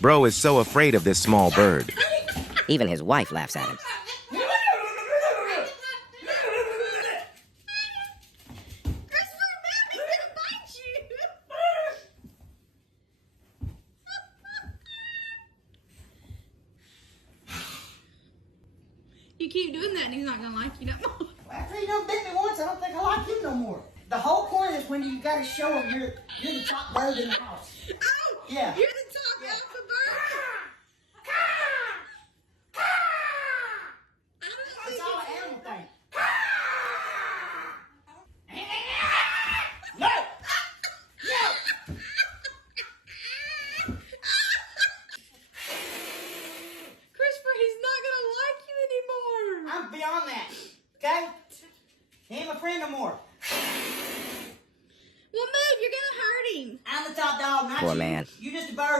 Bro is so afraid of this small bird. Even his wife laughs at him. You keep doing that and he's not gonna like you no more. After he done bit me once, I don't think I like him no more. The whole point is when you gotta show him you're the top bird in the house. Oh! Yeah. You're the top alpha bird! I don't It's think all an it's- animal thing. No! No! Christopher, he's not gonna like you anymore! I'm beyond that. Okay? He ain't my friend no more. Well, move, you're gonna hurt him! I'm the top dog, not Poor you. man. You just a bird.